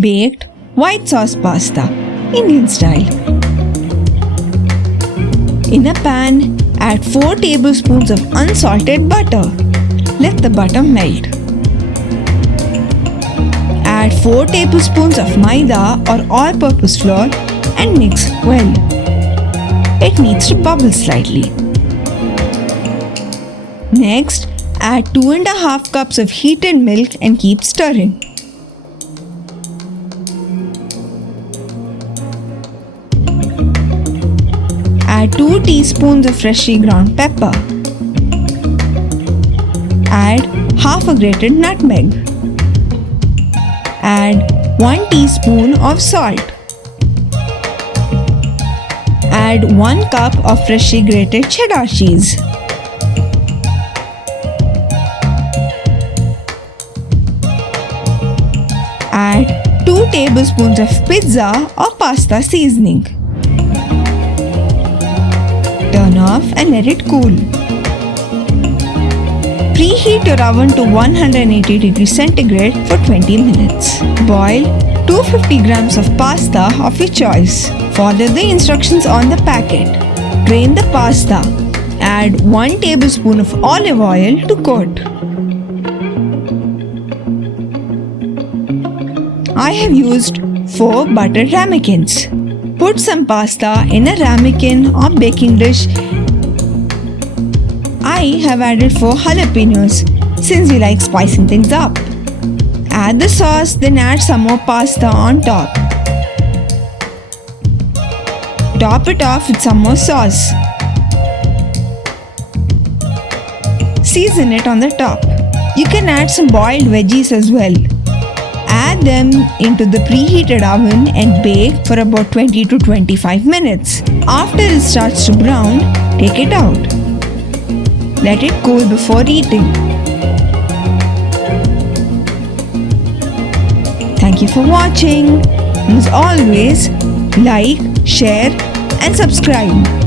Baked white sauce pasta, Indian style. In a pan, add 4 tablespoons of unsalted butter. Let the butter melt. Add 4 tablespoons of maida or all-purpose flour and mix well. It needs to bubble slightly. Next, add 2.5 cups of heated milk and keep stirring. Add 2 teaspoons of freshly ground pepper. Add half a grated nutmeg. Add 1 teaspoon of salt. Add 1 cup of freshly grated cheddar cheese. Add 2 tablespoons of pizza or pasta seasoning. Turn off and let it cool. Preheat your oven to 180 degrees centigrade for 20 minutes. Boil 250 grams of pasta of your choice. Follow the instructions on the packet. Drain the pasta. Add 1 tablespoon of olive oil to coat. I have used 4 buttered ramekins. Put some pasta in a ramekin or baking dish. I have added 4 jalapeños since we like spicing things up. Add the sauce, then add some more pasta on top. Top it off with some more sauce. Season it on the top. You can add some boiled veggies as well. Add them into the preheated oven and bake for about 20 to 25 minutes. After it starts to brown, take it out. Let it cool before eating. Thank you for watching. And as always, like, share and subscribe.